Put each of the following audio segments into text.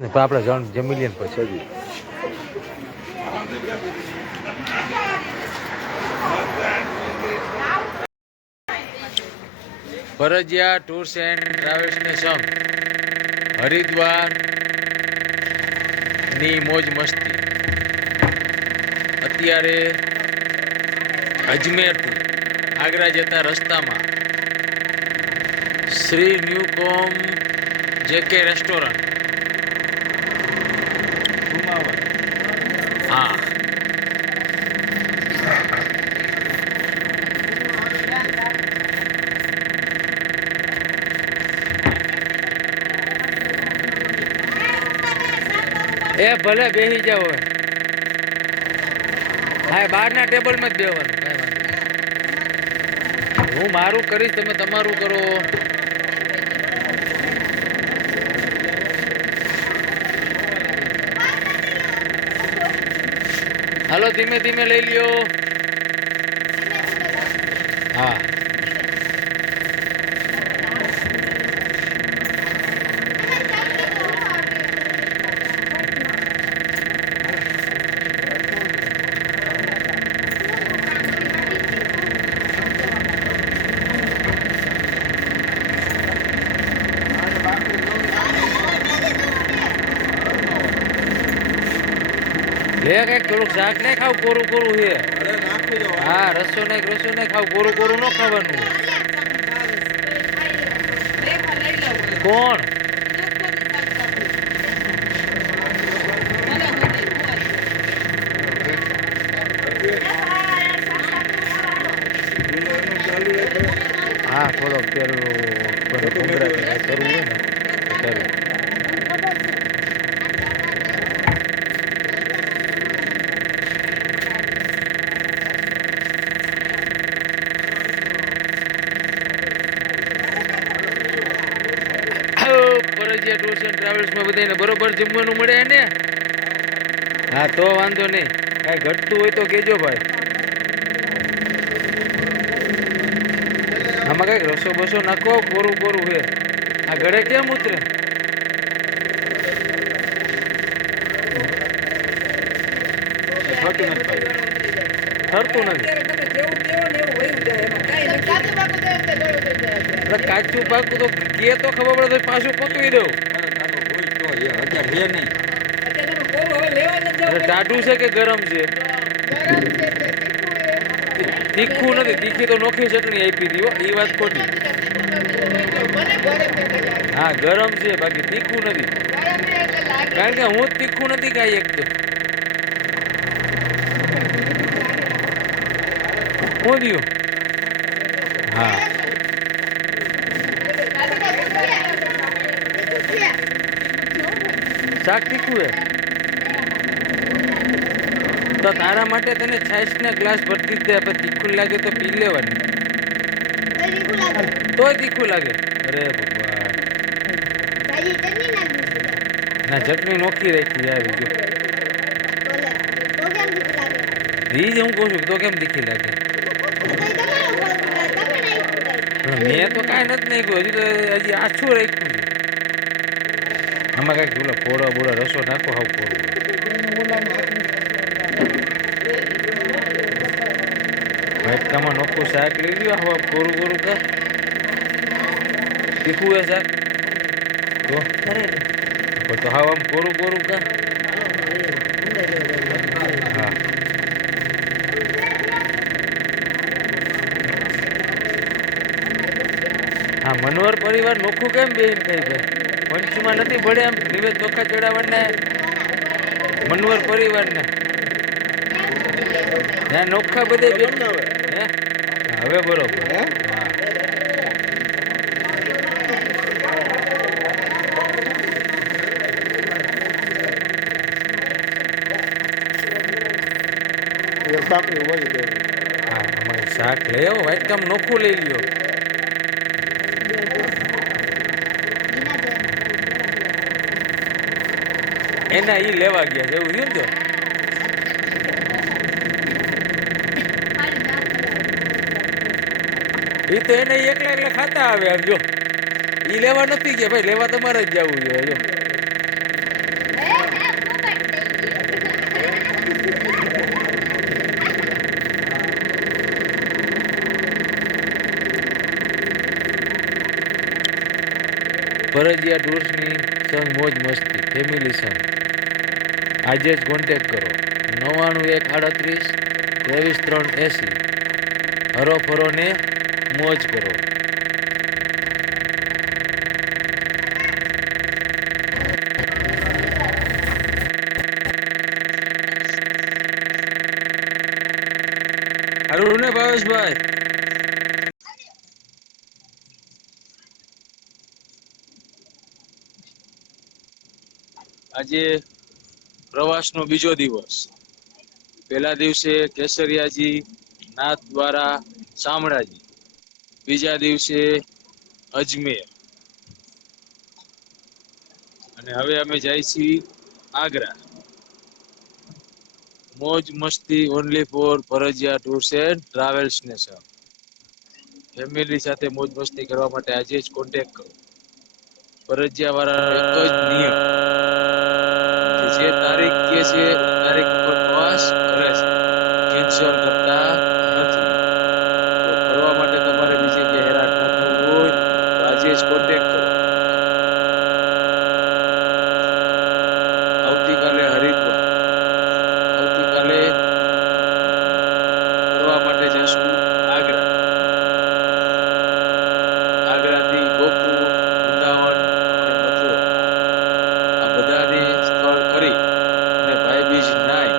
તો આપણે જમી લઈએ પછી પરજિયા ટૂર્સ એન્ડ ટ્રાવેલ્સને સમ હરિદ્વાર ની મોજ મસ્તી અત્યારે અજમેરથી આગ્રા જતા રસ્તામાં શ્રી ન્યૂકોમ જેકે રેસ્ટોરન્ટ હા એ ભલે બેસી જાવ હા બહારના ટેબલમાં જ બેસવાનું કાંઈ વાંધો હું મારું કરીશ તમે તમારું કરો હાલો ધીમે ધીમે લઈ લ્યો હા લે કઈક થોડુંક શાક નહીં ખાવ કોરું કોરું છે હા રસો નહીં ખાવ કોરું કોરું ન ખાવાનું કોણ હા થોડોક પેલું કરવું હોય ને કરવું પરજિયા ટૂર્સ એન્ડ ટ્રાવેલ્સમાં બધાને બરોબર જમવાનું મળે ને હા તો વાંધો નહીં કાંઈ ઘટતું હોય તો કહેજો ભાઈ આમાં કંઈક રસો બસો નાખો કોરું કોરું છે આ ઘરે કેમ ઉતરે થતું નથી કાચું પાકું તો કે તો ખબર પડે તો પાછું પકવી દઉં ટાઢું છે કે ગરમ છે તીખું નથી તીખી તો નોખી ચટણી આપી દી એ વાત ખોટી હા ગરમ છે બાકી તીખું નથી કારણ કે હું તીખું નથી ખાઈ એક તો હું દઉં હા શાક તીખું હે તો તારા માટે તને છાશના ગ્લાસ ભરતી જ આપણે તીખું લાગે તો પી લેવાની તોય તીખું લાગે અરે ભગવાન ના ચટણી નોખી રાખી આવી ગયો એ જ હું કહું છું તો કેમ તીખી લાગે મેં તો કાંઈ નથી નાખ્યું હજી આછું રાખ્યું છે આમાં કાંઈક બોલો પોળો બોળો રસો નાખો હાવ પોળો વાટકામાં નોખું શાક લઈ લ્યો હવે કોરું કોરું કા તીખું હે શાક તો હાવ આમ કોરું કોરું કા હા હા મનોહર પરિવાર નોખું કેમ બેન ખાઈ ભાઈ પંચમાં નથી ભળે એમ નિવેદ ચોખા ચડાવવાના મનોહર પરિવારના ત્યાં નોખા બધે હવે બરોબર હા શાક લઈ આવો વાટકામ નોખું લઈ લ્યો એના ઈ લેવા ગયા છે એવું થયું ને એ તો એને એકલા એકલા ખાતા આવે આમ જો ઈ લેવા નથી ગયા ભાઈ લેવા તમારે જ જવું જોઈએ જો ભરજિયા ટૂર્સની સંગ મોજ મસ્તી ફેમિલી સંગ આજે જ કોન્ટેક કરો 91 138 23 380 હરો ફરો ને મોજ કરો. હારું ને ભાવેશભાઈ? આજે પ્રવાસનો બીજો દિવસ. પહેલા દિવસે કેસરિયાજી, નાથ દ્વારા શામળાજી, બીજા દિવસે અજમેર, અને હવે અમે જાય છીએ આગ્રા. મોજ મસ્તી only for Bharjiya tours and travels ને સર. ફેમિલી સાથે મોજ મસ્તી કરવા માટે આજે જ કોન્ટેક્ટ કરો. ભરજિયા વાળાનો એક જ નિયમ કે જે તારીખ કે છે તારીખ ઉપર પ્રવાસ કરે છે, કેન્સલ કરતા નથી. જો ફરવા માટે તમારે બીજે કે હેરાન ના થવું હોય તો આજે જ કોન્ટેક્ટ કરો. આવતીકાલે હરિદ્વાર, આવતીકાલે ફરવા માટે જશું આગ્રા. આગ્રાથી ગોકુળ, વૃંદાવન અને મથુરા આ બધાને સ્થળ કરી અને ભાઈબીજ નાય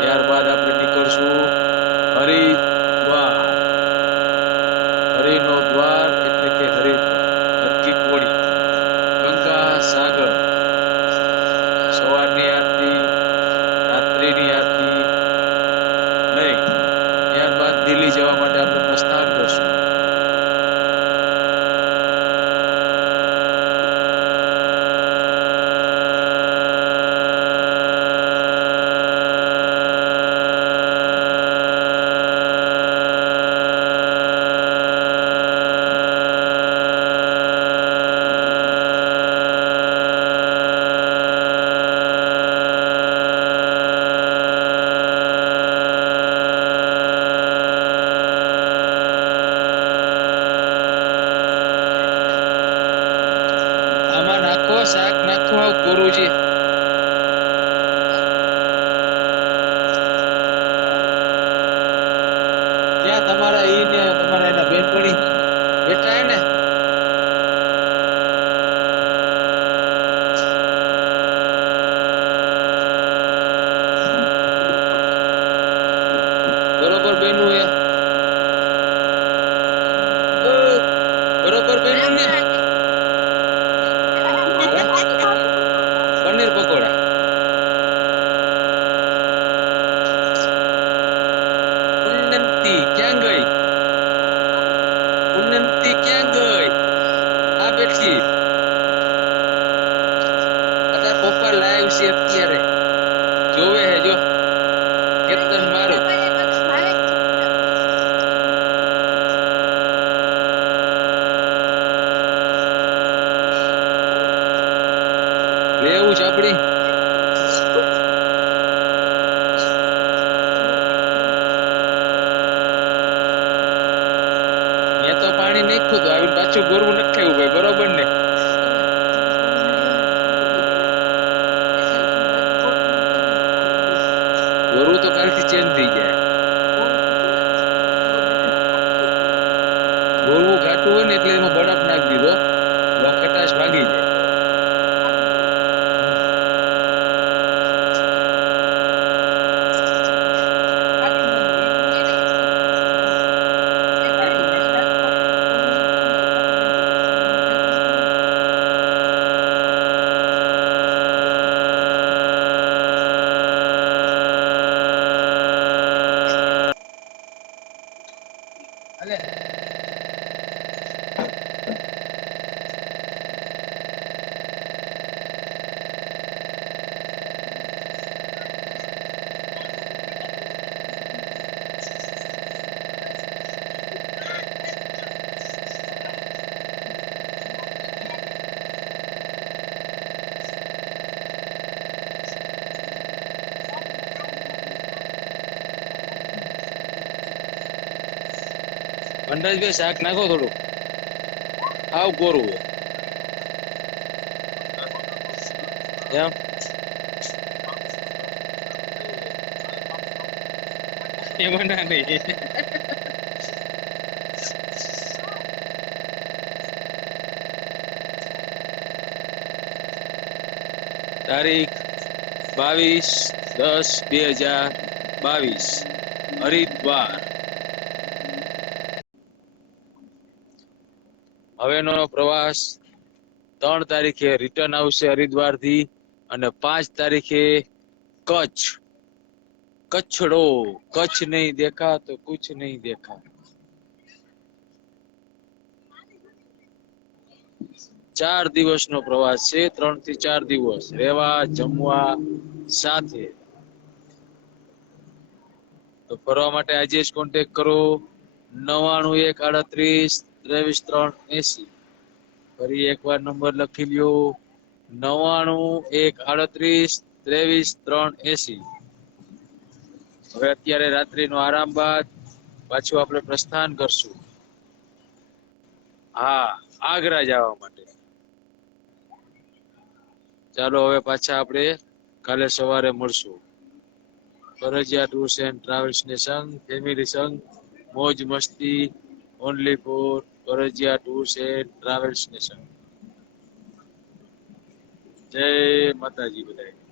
ત્યારબાદ આપણે નીકળશું હરિદ્વાર. હરિનો દ્વાર એટલે કે હરિદ્વાર, હરકી પોડી, ગંગા સાગર, સવારની આરતી, રાત્રિની આરતી લઈ ત્યારબાદ દિલ્હી જવા માટે આપણે પ્રસ્થાન કરશું. આમાં નાખો, શાક નાખો, ગુરુજી. ક્યાં તમારા ઈ ને તમારા એના બેનપણી બેઠા હે ને? બરોબર બન્યું હે? બરોબર બન્યું ને? પનીર પકોડા. ઉન્નતિ ક્યાં ગઈ? ઉન્નતિ ક્યાં ગઈ? આ બેઠી. અતાર પપ્પા લાઈવ છે અત્યારે. જોવે હે જો. કેતન મારું. લેવું છે આપડી. મેં તો પાણી નાખ્યું તો આવીને પાછું ગોરવું નથી થયું ભાઈ, બરોબર ને? ગોરવું તો કાલથી ચેન્જ થઈ જાય. ગોરવું ઘાટું હોય ને એટલે એમાં બરફ નાખી દીધો, એટલે આ ખટાશ ભાગી જાય. વનરાજભાઈ શાક નાખો થોડું. હાવ કોરું હે. એમ એમાં ના નહીં. તારીખ 22/10/2022 હરિદ્વાર. હવેનો પ્રવાસ 3 તારીખે રિટર્ન આવશે હરિદ્વાર થી અને 5 તારીખે કચ્છ. કચ્છડો, કચ્છ નહીં દેખા તો કુછ નહીં દેખા. 4 દિવસનો પ્રવાસ છે, 3 થી 4 દિવસ રહેવા જમવા સાથે. તો ફરવા માટે આજે જ કોન્ટેક કરો 9913832380. ફરી એકવાર નંબર લખી લ્યો 9913832380. હવે અત્યારે રાત્રિનો આરામ બાદ પાછું આપણે પ્રસ્થાન કરશું. હા, આગ્રા જવા માટે. ચાલો હવે પાછા આપણે કાલે સવારે મળશું. પરજિયા ટૂર્સ એન્ડ ટ્રાવેલ્સ ને સંગ, ફેમિલી સંગ, મોજ મસ્તી, only for Parjiya tours and travels ને સંગ. જય માતાજી બધાય.